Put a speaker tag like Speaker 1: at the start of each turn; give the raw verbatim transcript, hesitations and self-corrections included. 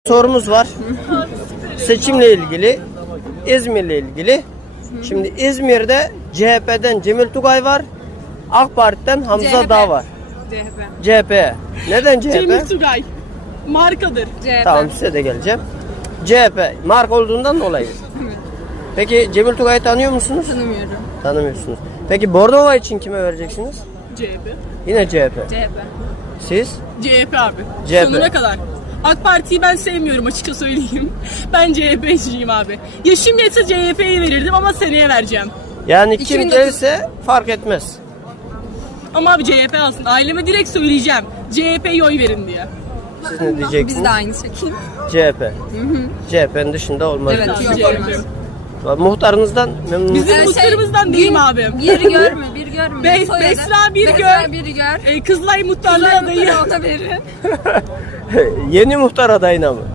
Speaker 1: Sorumuz var. Seçimle ilgili, İzmir'le ilgili. Şimdi İzmir'de C H P'den Cemil Tugay var. AK Parti'den Hamza
Speaker 2: C H P.
Speaker 1: Dağ var.
Speaker 2: C H P.
Speaker 1: C H P. Neden C H P?
Speaker 3: Cemil Tugay. Markadır.
Speaker 2: C H P.
Speaker 1: Tamam, size de geleceğim. C H P marka olduğundan dolayı. Peki Cemil Tugay'ı tanıyor musunuz?
Speaker 2: Tanımıyorum.
Speaker 1: Tanımıyorsunuz. Peki Bordova için kime vereceksiniz?
Speaker 3: C H P.
Speaker 1: Yine C H P.
Speaker 2: C H P.
Speaker 1: Siz?
Speaker 3: C H P abi.
Speaker 1: C H P.
Speaker 3: Sonuna kadar. AK Parti'yi ben sevmiyorum, açıkça söyleyeyim. Ben C H P'ciyim abi. Yaşım yetse C H P'yi verirdim ama seneye vereceğim.
Speaker 1: Yani kim
Speaker 2: iki bin dokuz
Speaker 1: gelirse fark etmez.
Speaker 3: Ama abi C H P alsın. Aileme direkt söyleyeceğim. C H P'ye oy verin diye.
Speaker 1: Siz ne diyeceksiniz?
Speaker 2: Biz de aynı şekilde.
Speaker 1: C H P. C H P'nin dışında olmaz.
Speaker 2: Evet,
Speaker 1: diyorsun.
Speaker 2: yok
Speaker 3: C H P.
Speaker 2: olmaz.
Speaker 1: Muhtarınızdan memnun
Speaker 3: Bizim
Speaker 1: musunuz?
Speaker 3: muhtarımızdan değilim
Speaker 2: gün-
Speaker 3: abim.
Speaker 2: Bir görme, bir görme.
Speaker 3: Be-
Speaker 2: Soyadı.
Speaker 3: Besra bir
Speaker 2: Besra
Speaker 3: gör.
Speaker 2: bir gör.
Speaker 3: E, Kızılay muhtarlığı adayı.
Speaker 2: Muhtarı ona verin.
Speaker 1: Yeni muhtar adayına mı?